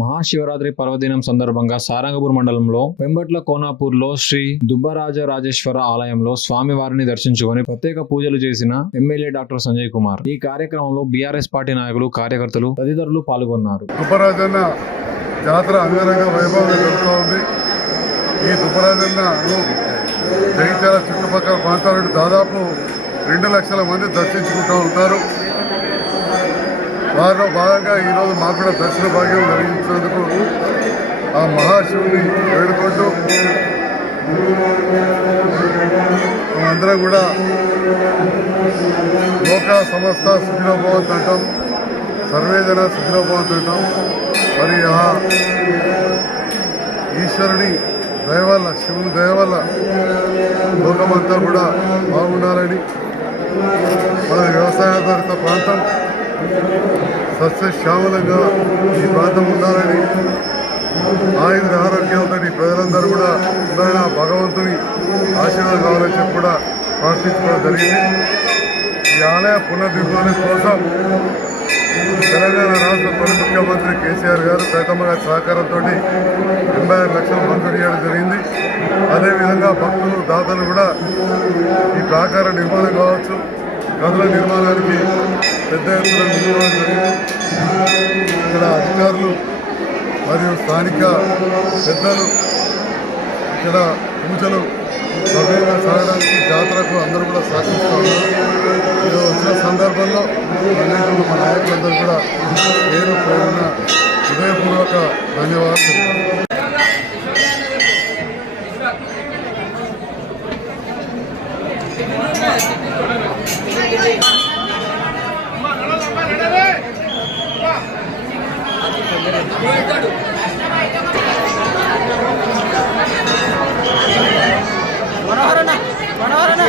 మహాశివరాత్రి పర్వదినం సందర్భంగా సారంగపూర్ మండలంలో వెంబట్ల కోనాపూర్లో శ్రీ దుబ్బరాజరాజేశ్వర ఆలయంలో స్వామివారిని దర్శించుకొని ప్రత్యేక పూజలు చేసిన ఎమ్మెల్యే డాక్టర్ సంజయ్ కుమార్. ఈ కార్యక్రమంలో బీఆర్ఎస్ పార్టీ నాయకులు, కార్యకర్తలు తదితరులు పాల్గొన్నారు. దుబ్బరాజన్న జాతర అంగరంగ వైభవంగా జరుగుతూ ఉంది. ఈ దుబ్బరాజన్నను జగిత్యాల చుట్టుపక్కల ప్రాంతాల నుండి దాదాపు 2 లక్షల మంది దర్శించుకుంటూ ఉంటారు. వారిలో భాగంగా ఈరోజు మాకు కూడా దర్శన భాగ్యం కలిగించినందుకు ఆ మహాశివుని వేడుకుంటూ అందరం కూడా లోక సంస్థ సుఖినోభవంతు అంటాం, సర్వేజన సుఖినోభవంతు అంటాం. మరి ఆ ఈశ్వరుని దయ వల్ల, శివుని దయ వల్ల లోకమంతా కూడా బాగుండాలని, మన వ్యవసాయాధారిత ప్రాంతం సస్యశ్యామలంగా ఈ ప్రాంతం ఉండాలని, ఆయుధ ఆరోగ్యంతో ప్రజలందరూ కూడా ఉండాలని, ఆ భగవంతుని ఆశీర్వాదం కావాలని చెప్పి కూడా ప్రార్థించుకోవడం జరిగింది. ఈ ఆలయ పునర్నిర్మాణం కోసం తెలంగాణ రాష్ట్ర తొలి ముఖ్యమంత్రి కేసీఆర్ గారు ప్రథమగా సహకారంతో 86 లక్షలు మంజూరు చేయడం జరిగింది. అదేవిధంగా భక్తులు, దాతలు కూడా ఈ ప్రాకార నిర్మాణం కావచ్చు, గదుల నిర్మాణానికి పెద్ద ఎత్తున నిర్మాణం జరిగింది. ఇక్కడ అధికారులు మరియు స్థానిక పెద్దలు ఇక్కడ పూజలు సవ్యంగా సాగడానికి జాతరకు అందరూ కూడా సహకరిస్తూ ఉన్నారు. ఇది వచ్చిన సందర్భంలో అన్నింటిలో మా నాయకులందరూ కూడా పేరు పేరున హృదయపూర్వక ధన్యవాదాలు. మనోహరణ